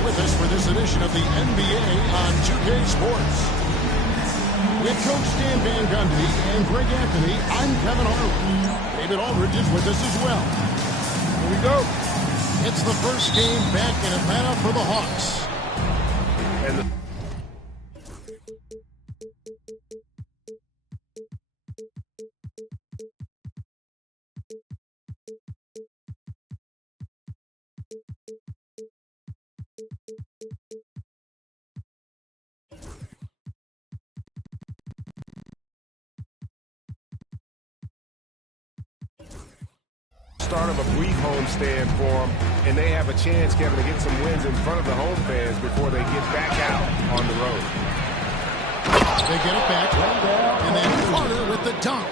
be with us for this edition of the NBA on 2K Sports. With Coach Stan Van Gundy and Greg Anthony, I'm Kevin Harlan. David Aldridge is with us as well. Here we go. It's the first game back in Atlanta for the Hawks. Start of a brief homestand for them, and they have a chance, Kevin, to get some wins in front of the home fans before they get back out on the road. They get it back, and then Carter with the dunk.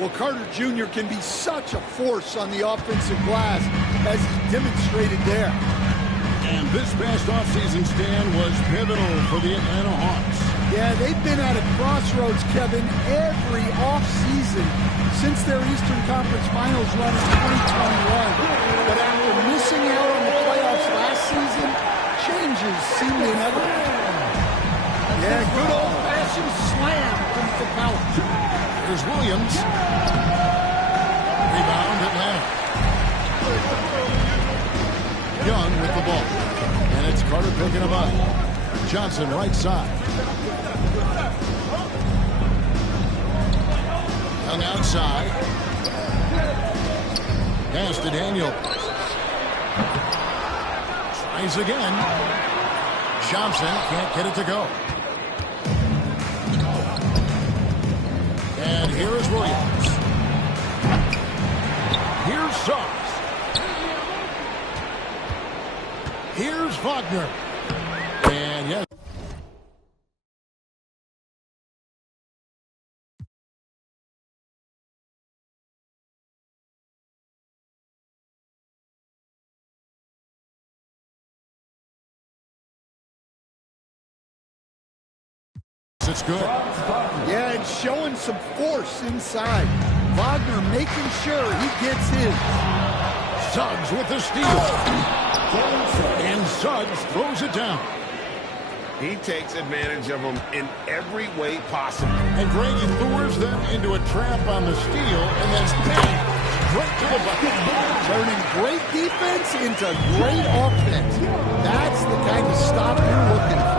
Well, Carter Jr. can be such a force on the offensive glass, as he demonstrated there. And this past offseason stand was pivotal for the Atlanta Hawks. Yeah, they've been at a crossroads, Kevin, every offseason since their Eastern Conference Finals run in 2021. But after missing out on the playoffs last season, changes seem inevitable. Yeah, good old-fashioned slam from Capella. Here's Williams. Rebound Atlanta. Young with the ball. And it's Carter picking him up. Johnson right side. Young outside. Pass to Daniels. Tries again. Johnson can't get it to go. And here is Williams. Here's Suggs. Here's Wagner. And yes. It's good. Yeah, and showing some force inside. Wagner making sure he gets his. Suggs with the steal. And Suggs throws it down. He takes advantage of them in every way possible. And Greg lures them into a trap on the steal, and then bang, right to the bucket. Turning great defense into great offense. That's the kind of stop you're looking for.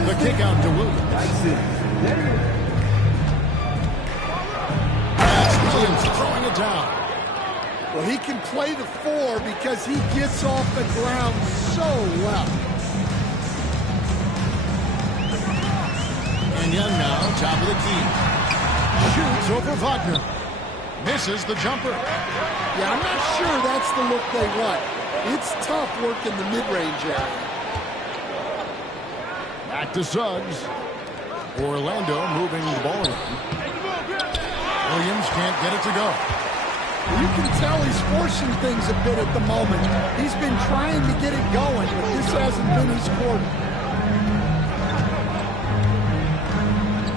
The kick out to Williams. That's Williams throwing it down. Well, he can play the four because he gets off the ground so well. And Young now, top of the key. Shoots over Wagner. Misses the jumper. Yeah, I'm not sure that's the look they run. It's tough working the mid-range area. Back to Suggs. Orlando moving the ball around. Williams can't get it to go. You can tell he's forcing things a bit at the moment. He's been trying to get it going, but this hasn't been his quarter.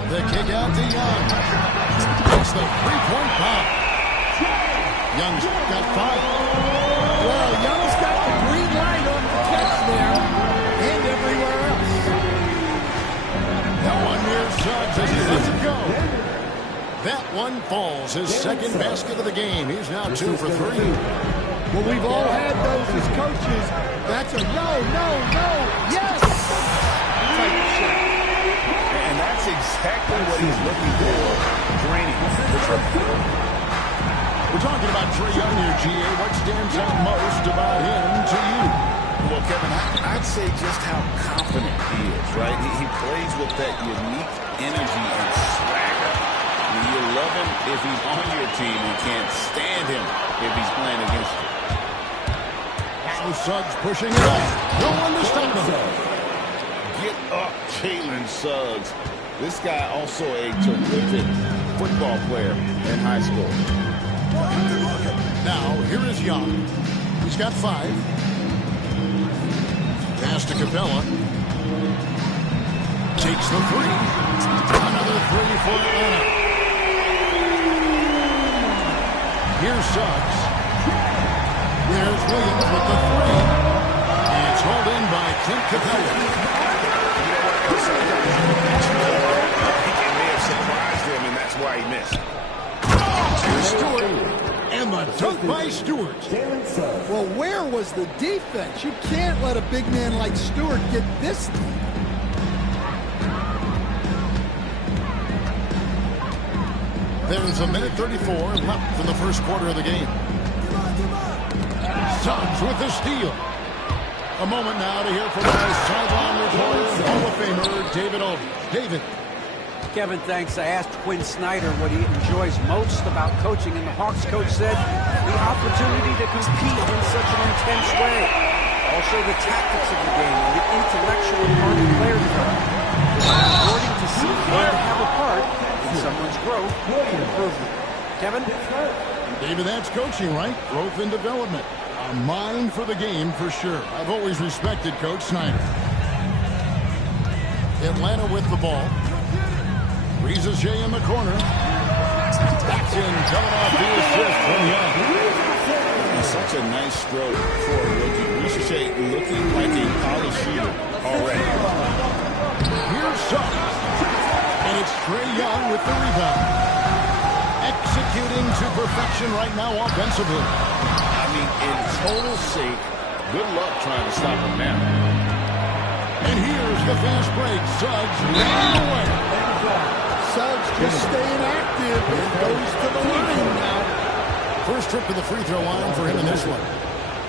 The kick out to Young. It's the three-point pop. Young's got 5. Well, Young's got the green light on the catch there and everywhere else. That one near Suggs as he lets it go. That one falls. His second basket of the game. He's now 2 for 3. Well, we've all had those as coaches. That's a no, yes! Type of shot. And that's exactly what he's looking for, draining the triple. We're talking about Trae Young here, GA. What stands out most about him to you? Well, Kevin, I'd say just how confident he is, right? He plays with that unique energy and swagger. I mean, you love him if he's on your team and can't stand him if he's playing against you. Now Suggs pushing it up. No one to stop him. Get up, Jalen Suggs. This guy also a terrific football player in high school. Now, here is Young. He's got 5. Pass to Capella. Takes the 3. Another 3 for Atlanta. Here's Suggs. There's Williams with the 3. It's Clint Capella. He may have surprised him, and that's why he missed. Stewart, and the dunk by Stewart. Well, where was the defense? You can't let a big man like Stewart get this deep. There's a minute 34 left in the first quarter of the game. Suggs with the steal. A moment now to hear from our sideline reporter, Hall of Famer David Aldridge. David. Kevin, thanks. I asked Quinn Snyder what he enjoys most about coaching, and the Hawks coach said the opportunity to compete in such an intense way. Also the tactics of the game and the intellectual part of player development. It's rewarding to see fun to have a part in someone's growth and improvement. Kevin? David, that's coaching, right? Growth and development. A mind for the game for sure. I've always respected Coach Snyder. Atlanta with the ball. Reza Shea in the corner. That's in, coming off the assist from Young. And such a nice stroke for a rookie. Reza Shea looking like a polished shooter already. Here's Suggs. And it's Trae Young with the rebound. Executing to perfection right now offensively. I mean, in total sake, good luck trying to stop him now. And here's the fast break. Suggs leading the way. Suggs just staying active and goes to the line now. First trip to the free throw line for him in this one.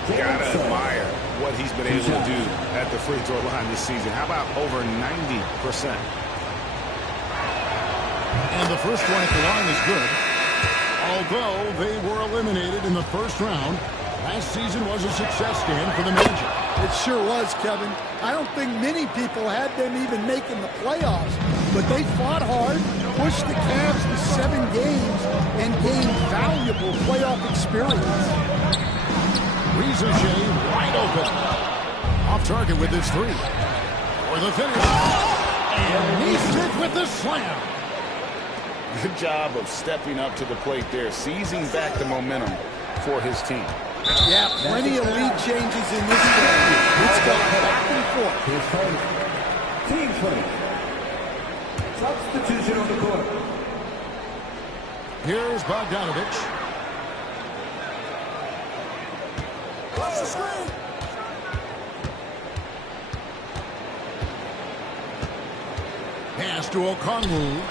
Gotta admire what he's been able to do at the free throw line this season. How about over 90%? And the first one at the line is good. Although they were eliminated in the first round, last season was a success, Dan, for the Magic. It sure was, Kevin. I don't think many people had them even making the playoffs, but they fought hard, pushed the Cavs to 7 games, and gained valuable playoff experience. Reza Shea wide open. Off target with his three. For the finish. And Neesmith with the slam. Good job of stepping up to the plate there, seizing back the momentum for his team. Yeah, plenty of lead changes in this game. It's gone back and forth. Team change. Substitution on the court. Here's Bogdanovich. Watch the screen. Pass to Okongwu.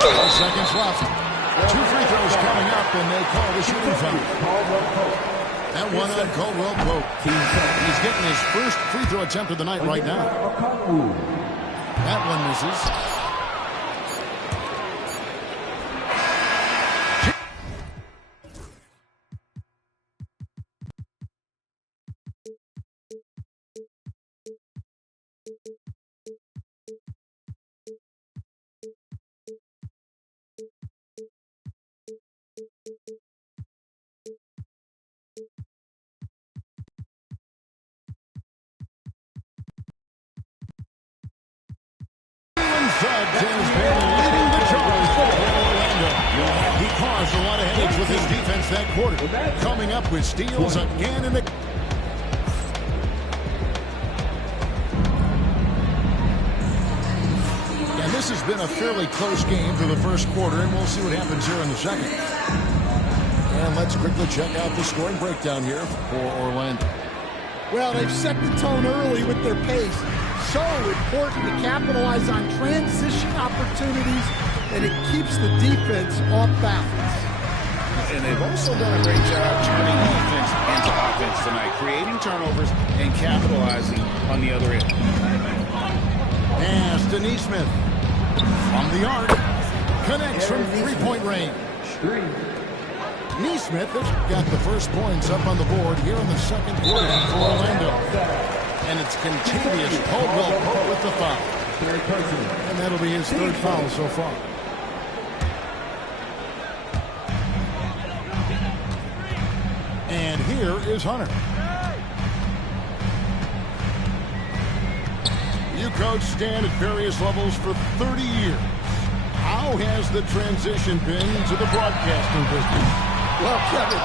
4 seconds left. 2 free throws coming up, and they call the shooting foul. That one on Caldwell Pope. He's getting his first free throw attempt of the night right now. That one misses. Suggs has been leading the charge for Orlando. He caused a lot of headaches with his defense that quarter. Coming up with steals again and again. And this has been a fairly close game for the first quarter, and we'll see what happens here in the second. And let's quickly check out the scoring breakdown here for Orlando. Well, they've set the tone early with their pace. So important to capitalize on transition opportunities, and it keeps the defense off balance. And they've also done a great job turning defense into offense tonight, creating turnovers and capitalizing on the other end. Pass to Neesmith. From the arc. Connects from three-point range. Neesmith has got the first points up on the board here in the second quarter for Orlando. And it's Contavious Caldwell Pope with the foul. And that'll be his third foul so far. And here is Hunter. You coached Stan at various levels for 30 years. How has the transition been to the broadcasting business? Well, Kevin,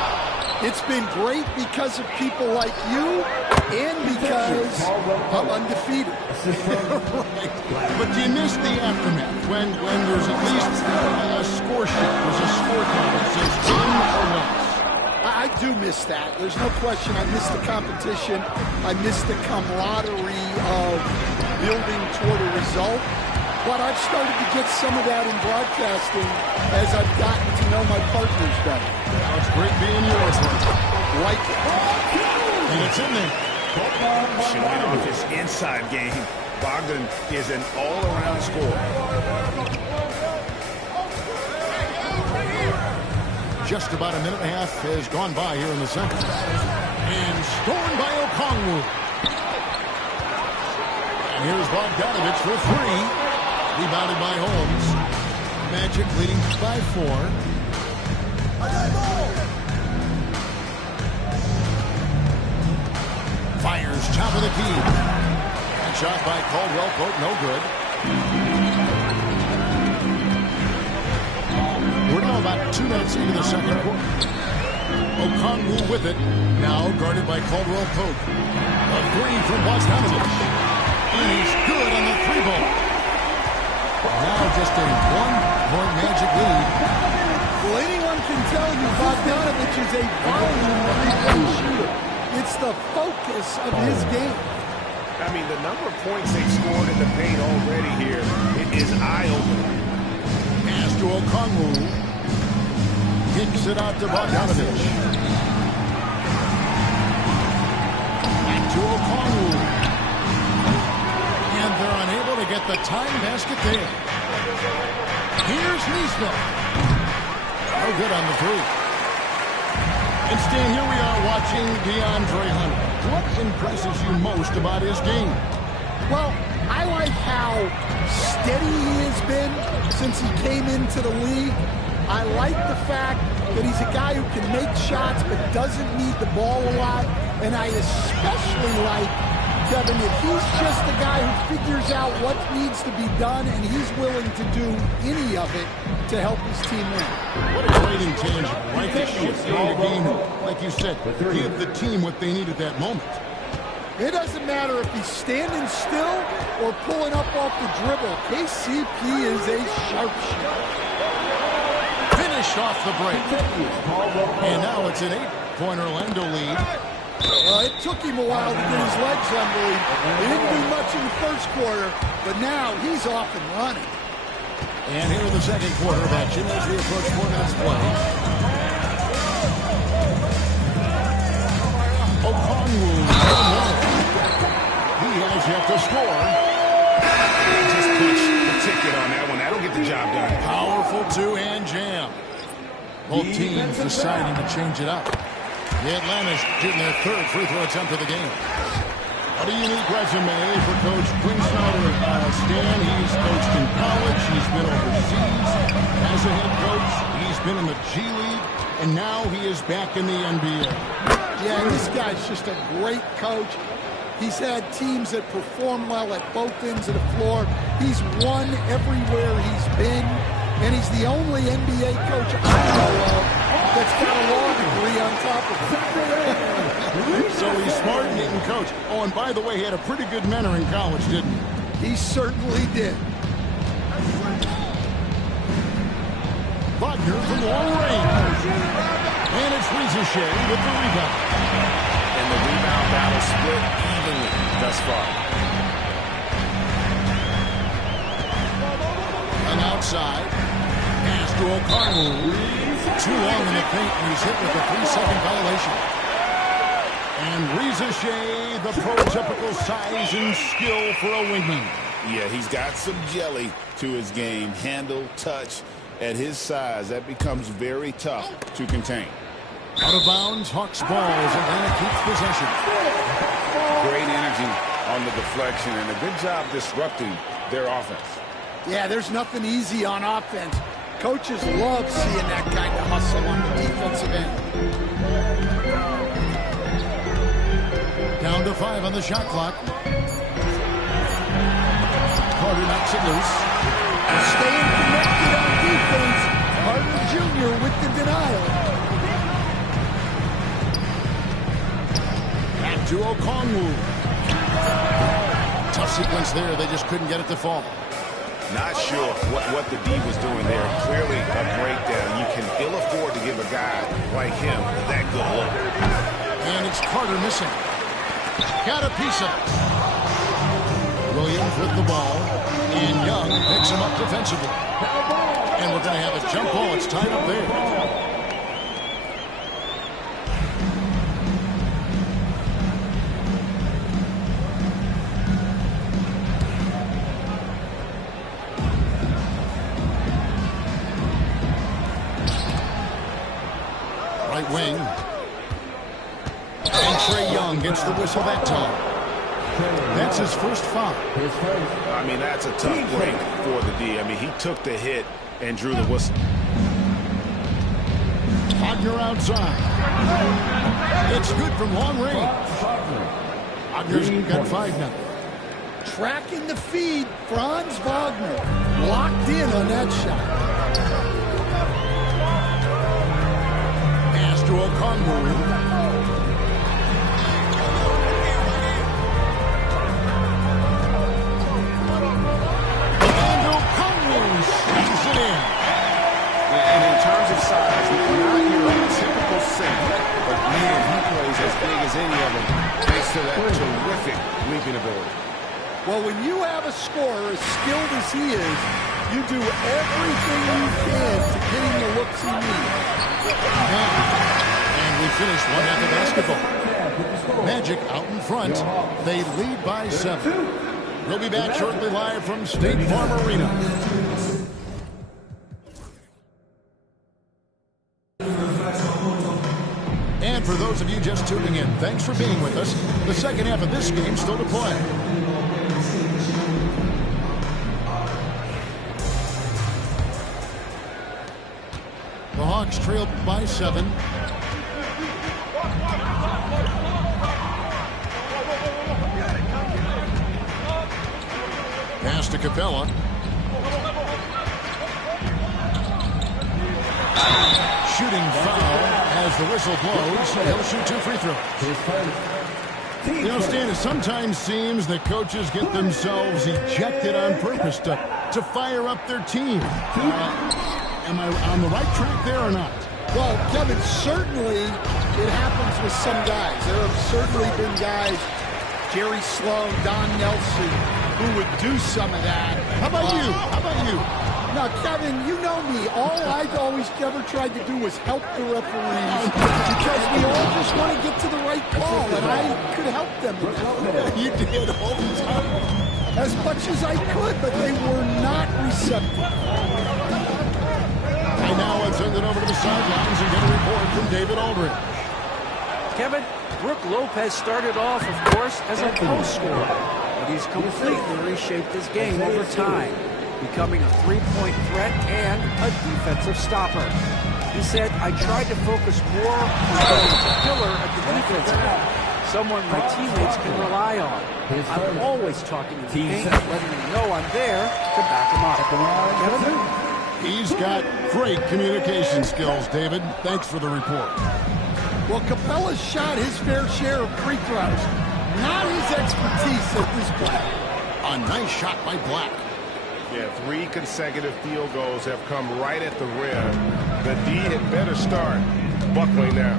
It's been great because of people like you and because I'm undefeated. Right. But do you miss the aftermath when there's at least a score sheet, there's a scorecard that says win or loss? I do miss that. There's no question. I miss the competition. I miss the camaraderie of building toward a result. But I've started to get some of that in broadcasting as I've gotten to know my partners better. Now it's great being yours. Like it. And it's in there. Showing off his inside game. Bogdan is an all-around scorer. Just about a minute and a half has gone by here in the second. And stolen by Okongwu. And here's Bogdanovich for three. Rebounded by Holmes. Magic leading by 4. Fires top of the key. And shot by Caldwell Pope, no good. We're now about 2 minutes into the second quarter. Okongwu with it. Now guarded by Caldwell Pope. A three from Bogdanovich. And he's good on the 3-ball. Now just a 1-point Magic lead. Well, anyone can tell you Bogdanovich is a volume three-point shooter. It's the focus of his game. I mean, the number of points they've scored in the paint already here, it is eye-opening. Pass to Okongwu. Kicks it out to Bogdanovich. Back to Okongwu. And they're unable to get the time basket there. Here's Nesmith. No good on the 3. And Stan, here we are watching DeAndre Hunter. What impresses you most about his game? Well, I like how steady he has been since he came into the league. I like the fact that he's a guy who can make shots but doesn't need the ball a lot. And I especially like, Kevin, that he's just a guy who figures out what needs to be done, and he's willing to do any of it to help his team win. What a great intangible, right? To shift the game, like you said, give the team what they need at that moment. It doesn't matter if he's standing still or pulling up off the dribble. KCP is a sharpshooter. Finished off the break. And now it's an 8-point Orlando lead. It took him a while to get his legs under him. He didn't do much in the first quarter, but now he's off and running. And here in the second quarter of action as we approach 4 minutes play. Okongwu. He has yet to score. He just punched the ticket on that one. That'll get the job done. Powerful two-hand jam. Both teams deciding to change it up. The Atlanta's getting their 3rd free throw attempt of the game. What a unique resume for Coach Quinn Snyder. Stan, he's coached in college. He's been overseas as a head coach. He's been in the G League. And now he is back in the NBA. Yeah, this guy's just a great coach. He's had teams that perform well at both ends of the floor. He's won everywhere he's been. And he's the only NBA coach I know of that's got a law degree on top of it. So he's smart and he can coach. Oh, and by the way, he had a pretty good mentor in college, didn't he? He certainly did. Wagner from long range. And it's Rizachet with the rebound. And the rebound battle split evenly thus far. And outside. Pass to Okongwu. Too long in the paint, and he's hit with a 3-second violation. And Rizachet, the prototypical size and skill for a wingman. Yeah, he's got some jelly to his game. Handle, touch. At his size, that becomes very tough to contain. Out of bounds, Hawks ball as Atlanta keeps possession. Great energy on the deflection and a good job disrupting their offense. Yeah, there's nothing easy on offense. Coaches love seeing that kind of hustle on the defensive end. Down to 5 on the shot clock. Carter knocks it loose. Staying connected on defense. Carter Jr. with the denial. to Okongwu. Tough sequence there. They just couldn't get it to fall. Not sure what the D was doing there. Clearly a breakdown. You can ill afford to give a guy like him that good look. And it's Carter missing. Got a piece of it. Williams with the ball. And Young picks him up defensively. And we're going to have a jump ball. It's tied up there. Right wing. And Trae Young gets the whistle that time. That's his first foul. I mean, that's a tough break for the D. I mean, he took the hit and drew the whistle. Wagner outside. It's good from long range. Wagner's got 5 now. Tracking the feed, Franz Wagner locked in on that shot. Pass to Okongwu. And Okongwu sneaks it in. And in terms of size, not your typical center, but man, he plays as big as any of them thanks to that terrific leaping ability. Well, when you have a scorer as skilled as he is, you do everything you can to get him the looks he needs. And we finish one half of basketball. Magic out in front. They lead by 7. We'll be back shortly live from State Farm Arena. And for those of you just tuning in, thanks for being with us. The second half of this game still to play. The Hawks trailed by 7. Pass to Capella. Shooting foul as the whistle blows. He'll shoot 2 free throws. You know, Stan, it sometimes seems that coaches get themselves ejected on purpose to fire up their team. Am I on the right track there or not? Well, Kevin, certainly it happens with some guys. There have certainly been guys, Jerry Sloan, Don Nelson, who would do some of that. How about you? How about you? Now, Kevin, you know me. All I've always ever tried to do was help the referees because we all just want to get to the right call, and I could help them. You did all the time. As much as I could, but they were not receptive. And now let's send it over to the sidelines and get a report from David Aldridge. Kevin, Brook Lopez started off, of course, as a post scorer, but he's completely reshaped his game over time, becoming a three-point threat and a defensive stopper. He said, I tried to focus more on being a pillar at the defensive end, someone my teammates can rely on. I'm always talking to the paint, letting them know I'm there to back them up. Kevin? He's got great communication skills, David. Thanks for the report. Well, Capella's shot his fair share of free throws. Not his expertise at this point. A nice shot by Black. Yeah, 3 consecutive field goals have come right at the rim. The D had better start buckling now.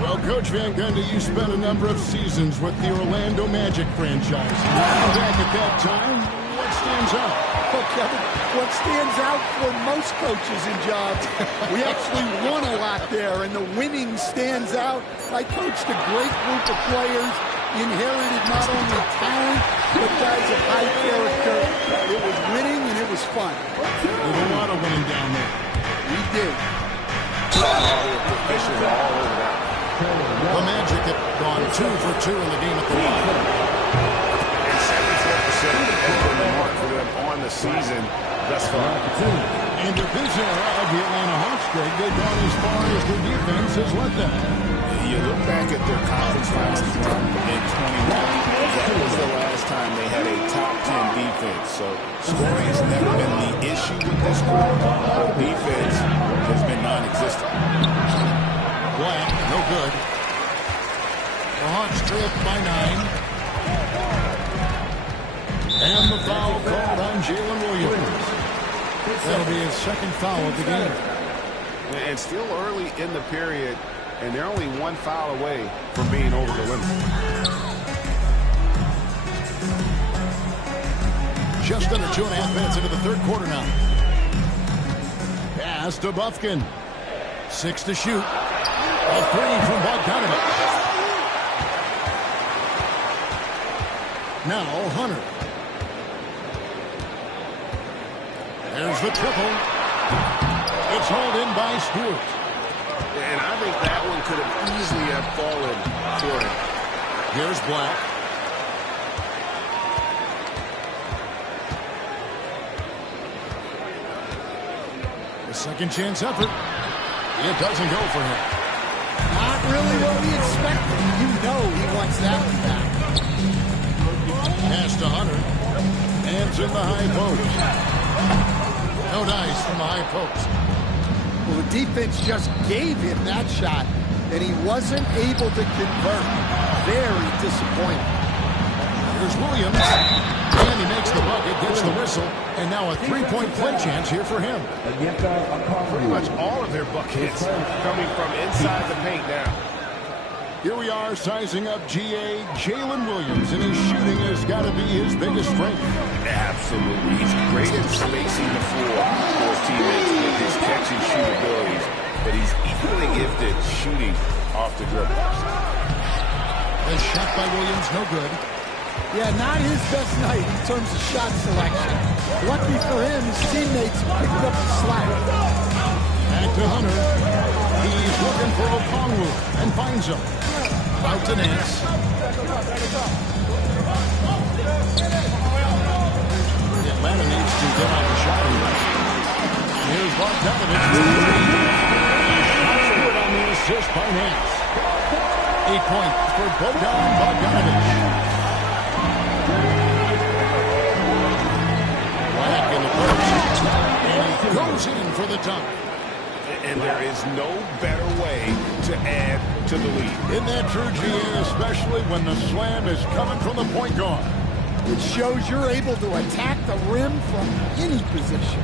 Well, Coach Van Gundy, you spent a number of seasons with the Orlando Magic franchise. Looking back at that time, what stands out? Well, Kevin, what stands out for most coaches in jobs, we actually won a lot there, and the winning stands out. I coached a great group of players, inherited not only talent, but guys of high character. It was winning, and it was fun. There's a lot of winning down there. We did. The Magic have gone 2 for 2 in the game at the line. And 74% has been the mark for them on the season thus far. And with this era of the Atlanta Hawks, Greg, they've gone as far as their defense has let them. You look back at their conference finals run in 21. That was the last time they had a top 10 defense. So scoring has never been the issue with this group. But defense has been non-existent. Black, no good. The Hawks trailed by 9. And the foul called on Jalen Williams. That'll be his second foul of the game. And still early in the period, and they're only one foul away from being over the limit. Just under 2.5 minutes into the third quarter now. Pass to Bufkin. 6 to shoot. A 3 from Bogdanovic. Now Hunter. There's the triple. It's hauled in by Stewart. And I think that one could have easily have fallen for him. Here's Black. A second chance effort. It doesn't go for him. Not really what we expected. You know he wants that one back. Pass to Hunter. Hands in the high post. No dice from the high post. Well, the defense just gave him that shot, and he wasn't able to convert. Very disappointing. Here's Williams. And he makes the bucket, gets the whistle, and now a three-point play chance here for him. Pretty much all of their buckets coming from inside the paint now. Here we are sizing up GA Jalen Williams, and his shooting has got to be his biggest strength. Absolutely. He's great at spacing the floor for his teammates with his catch-and-shoot abilities, but he's equally gifted shooting off the dribble. The shot by Williams, no good. Yeah, not his best night in terms of shot selection. Lucky for him, his teammates picked up the slack. Back to Hunter. He's looking for Okongwu and finds him. Out to Nance. Atlanta needs to get on the shot. Here's Bogdanovic. Shots good on the assist by Nance. 8 points for Bogdanovic. Black in the post. And he goes in for the dunk. And there is no better way to add to the lead. Isn't that true, GA, especially when the slam is coming from the point guard? It shows you're able to attack the rim from any position.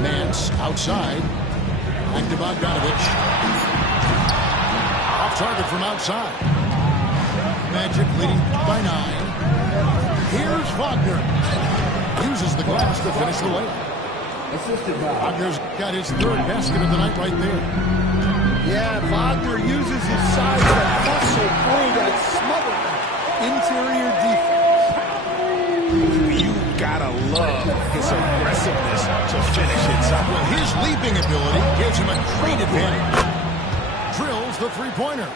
Nance outside. Back to Bogdanovic. Off target from outside. Magic leading by 9. Here's Wagner. Uses the glass to finish the layup. Wagner's got his third basket of the night right there. Yeah, Wagner uses his size to muscle through that smothered interior defense. You gotta love his aggressiveness to finish it. Well, his leaping ability gives him a great advantage. Drills the three-pointer.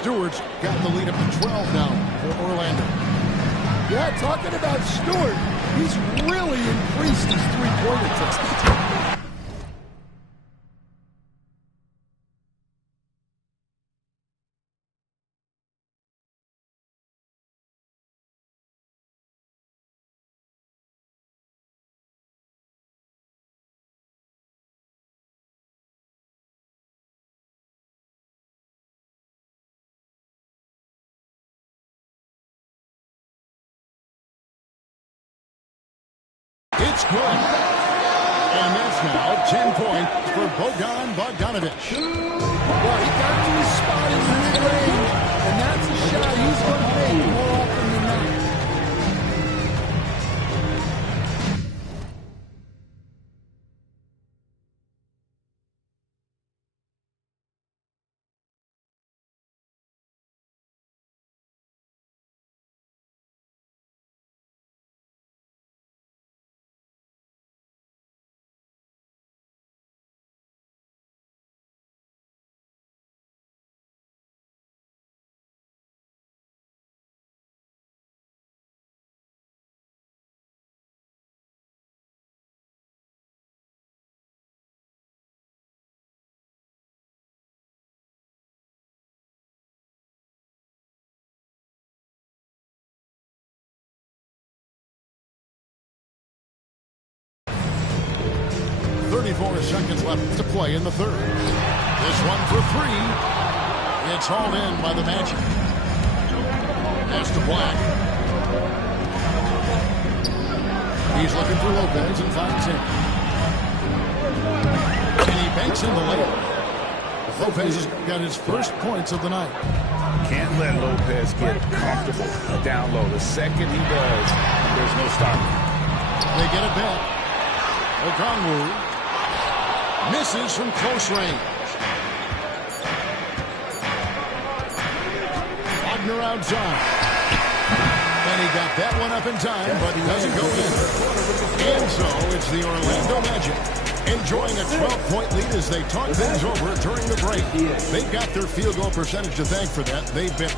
Stewart's got the lead up to 12 now for Orlando. Yeah, talking about Stewart, he's really increased his three-pointer technique. It's good. And that's now 10 points for Bogdanovic. Well, he got to his spot in the mid-range, and that's a shot he's going to make more often than not. .34 seconds left to play in the third. This one for three. It's hauled in by the Magic. Pass to Black. He's looking for Lopez and finds him. And he banks in the layup. Lopez has got his first points of the night. Can't let Lopez get comfortable down low. The second he does, there's no stopping. They get it back. Okongwu misses from close range. Wagner outside. And he got that one up in time, but he doesn't go in. And so it's the Orlando Magic enjoying a 12-point lead as they talk things over during the break. They've got their field goal percentage to thank for that. They've been...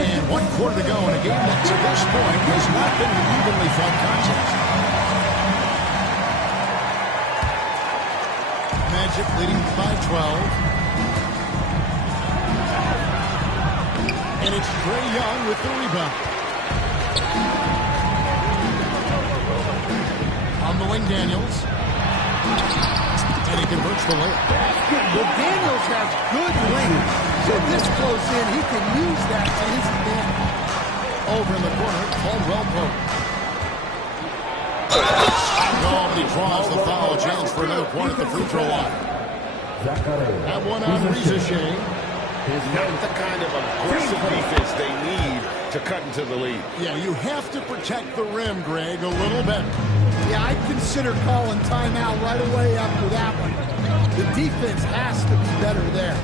And 1 quarter to go in a game that to this point has not been an evenly fought contest. Magic leading by 12. And it's Trae Young with the rebound. On the wing, Daniels. And he converts the layup. Well, Daniels has good length. So this close in, he can use that to his advantage. Over in the corner, Caldwell Pope. Oh, he draws the foul, chance for another point at the free throw line. That one on Rizachet. Not the kind of aggressive defense they need to cut into the lead. Yeah, you have to protect the rim, Greg, a little better. Yeah, I'd consider calling timeout right away after that one. The defense has to be better there.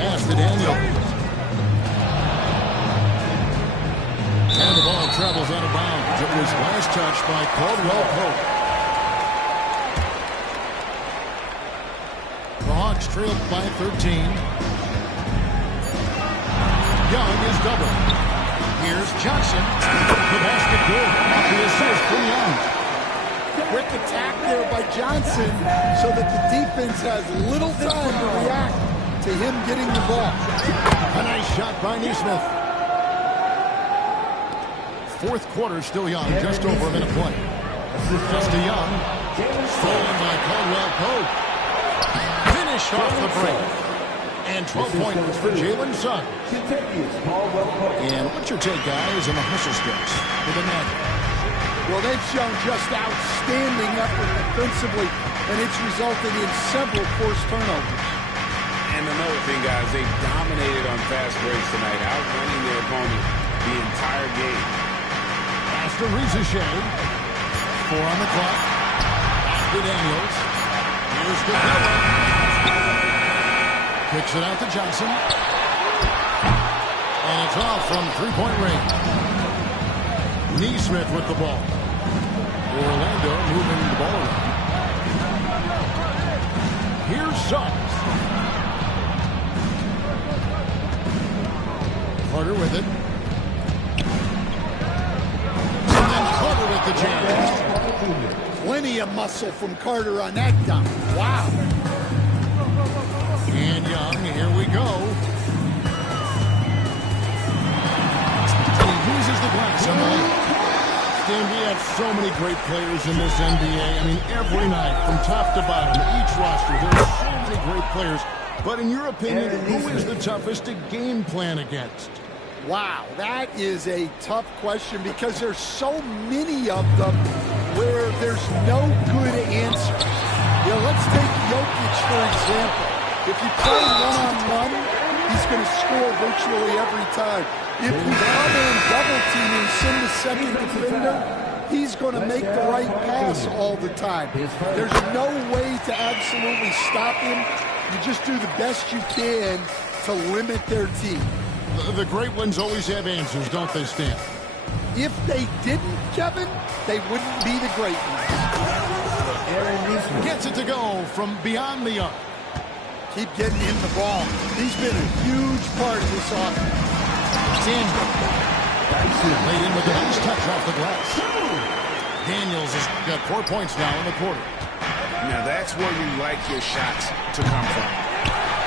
Pass to Daniels. And the ball travels out of bounds. It was last touched by Caldwell Pope. The Hawks trailed by 13. Young is double. Here's Johnson. The basket good. Off the assist from Young. Quick attack there by Johnson so that the defense has little time to react to him getting the ball. A nice shot by Nesmith. Fourth quarter still Young, just over a minute play. Just to Young. Stolen by Caldwell Pope. Finished off the break. And 12 points for Jalen Suggs. And what's your take, guys, on the hustle sticks for the Magic? Well, they've shown just outstanding effort defensively, and it's resulted in several forced turnovers. And another thing, guys, they dominated on fast breaks tonight, outrunning their opponent the entire game. Pass to Rizachet. 4 on the clock. Back to Daniels. Here's Capella. Kicks it out to Johnson. And it's off from three-point range. Nesmith with the ball. Orlando moving the ball around. Here's Suggs. Carter with it. And then Carter with the jam. Plenty of muscle from Carter on that dunk. Wow. And Young, here we go. He uses the glass on the lane. Dan, we have so many great players in this NBA. I mean, every night, from top to bottom, each roster, there are so many great players. But in your opinion, who is the toughest to game plan against? Wow, that is a tough question because there's so many of them where there's no good answer. You know, let's take Jokic, for example. If you play one-on-one, he's going to score virtually every time. If you come in double team and send the second defender, he's going to make the right pass all the time. There's no way to absolutely stop him. You just do the best you can to limit their team. The great ones always have answers, don't they, Stan? If they didn't, Kevin, they wouldn't be the great ones. Gets it to go from beyond the arc. Keep getting him the ball. He's been a huge part of this offense. Daniels. Laid in with a nice touch off the glass. Daniels has got 4 points now in the quarter. Now that's where you like your shots to come from.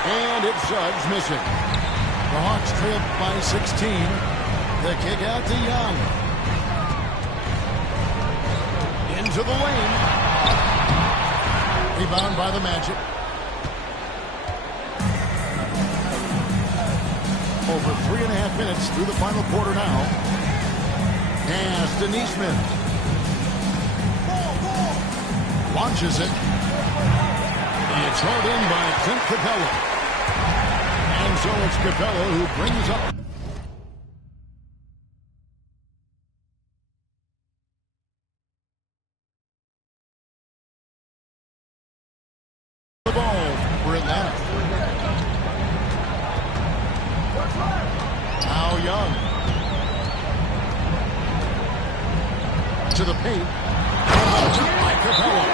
And it's Suggs missing. The Hawks trail by 16. The kick out to Young. into the lane. Rebound by the Magic. Over 3.5 minutes through the final quarter now. Pass to Neesmith. Launches it. It's held in by Clint Capella. And so it's Capella who brings up the ball for Atlanta. Now Young. To the paint. By Capella.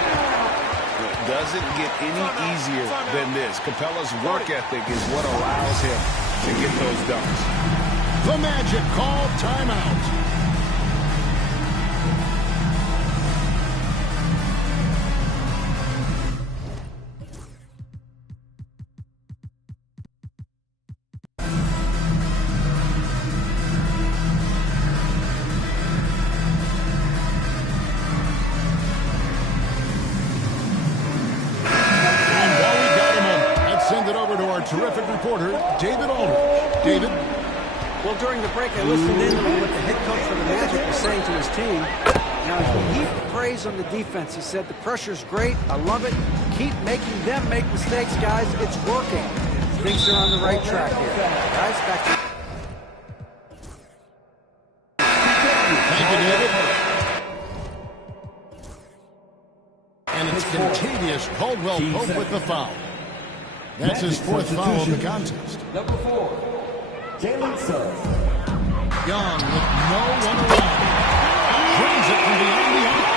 It doesn't get any easier than this. Capella's work ethic is what allows him to get those dunks. The Magic call timeout. Terrific reporter, David Aldridge. David? Well, during the break, I listened in on what the head coach for the Magic was saying to his team. Now, he heaped praise on the defense. He said, the pressure's great. I love it. Keep making them make mistakes, guys. It's working. Thinks they're on the right track here. Guys, back to... Thank you, David. And it's Contavious Caldwell-Pope with the foul. That's his fourth foul of the contest. Number 4, Jalen Suggs. Young with no one around. Brings it from beyond the arc.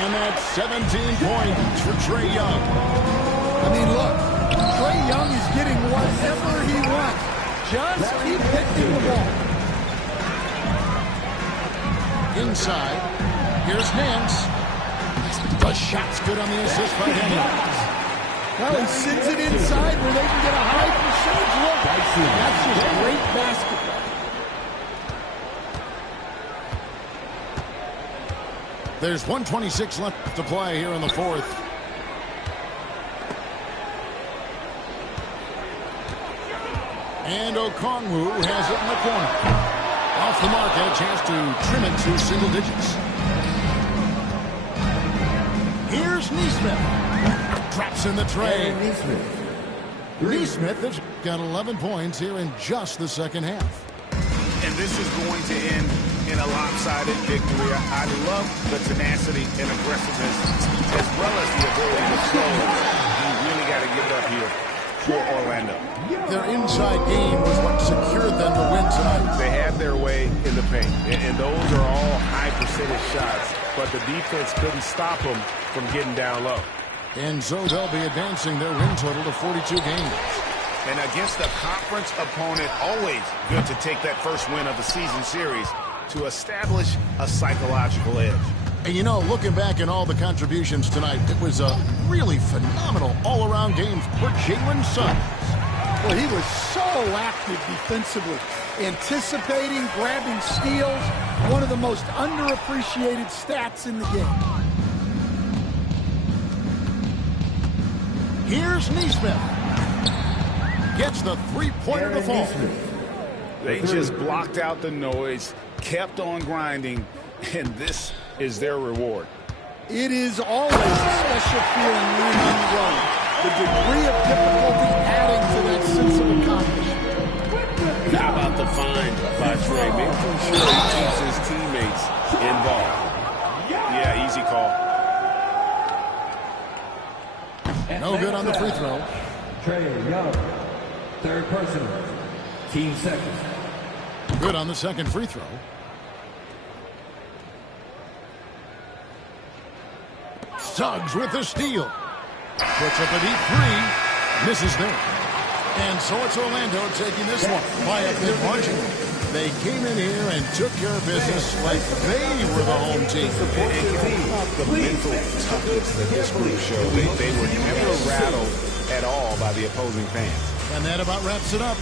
And that's 17 points for Trae Young. I mean, look, Trae Young is getting whatever he wants. Just keep hitting the ball. Inside. Here's Nance. The shot's good on the assist by Daniels. Well, he sends it inside where they can get a high percentage look. That's just great basketball. There's 1:26 left to play here in the fourth. And Okongwu has it in the corner. Off the mark, had a chance to trim it to single digits. Here's Neesmith. Drops in the tray. Neesmith has got 11 points here in just the second half. And this is going to end in a lopsided victory. I love the tenacity and aggressiveness as well as the ability to close. You really got to give it up here for Orlando. Their inside game was what secured them to win tonight. They had their way in the paint, and those are all high percentage shots, but the defense couldn't stop them from getting down low. And so they'll be advancing their win total to 42 games. And against a conference opponent, always good to take that first win of the season series to establish a psychological edge. And you know, looking back at all the contributions tonight, it was a really phenomenal all-around game for Jalen Suggs. Well, he was so active defensively, anticipating, grabbing steals, one of the most underappreciated stats in the game. Here's Neesmith. Gets the three-pointer to fall. They just blocked out the noise, kept on grinding, and this is their reward. It is always a special feeling when on the road. The degree of difficulty adding to that sense of accomplishment. How about the find by Trae, making sure he keeps his teammates involved? Yeah, easy call. No good on the free throw. Trae Young, third personal, team second. Good on the second free throw. Suggs with the steal. Puts up a deep three. Misses there. And so it's Orlando taking this one by a bit margin. They came in here and took care of business like they were the home team. The mental toughness that this group showed. They were never rattled at all by the opposing fans. And that about wraps it up.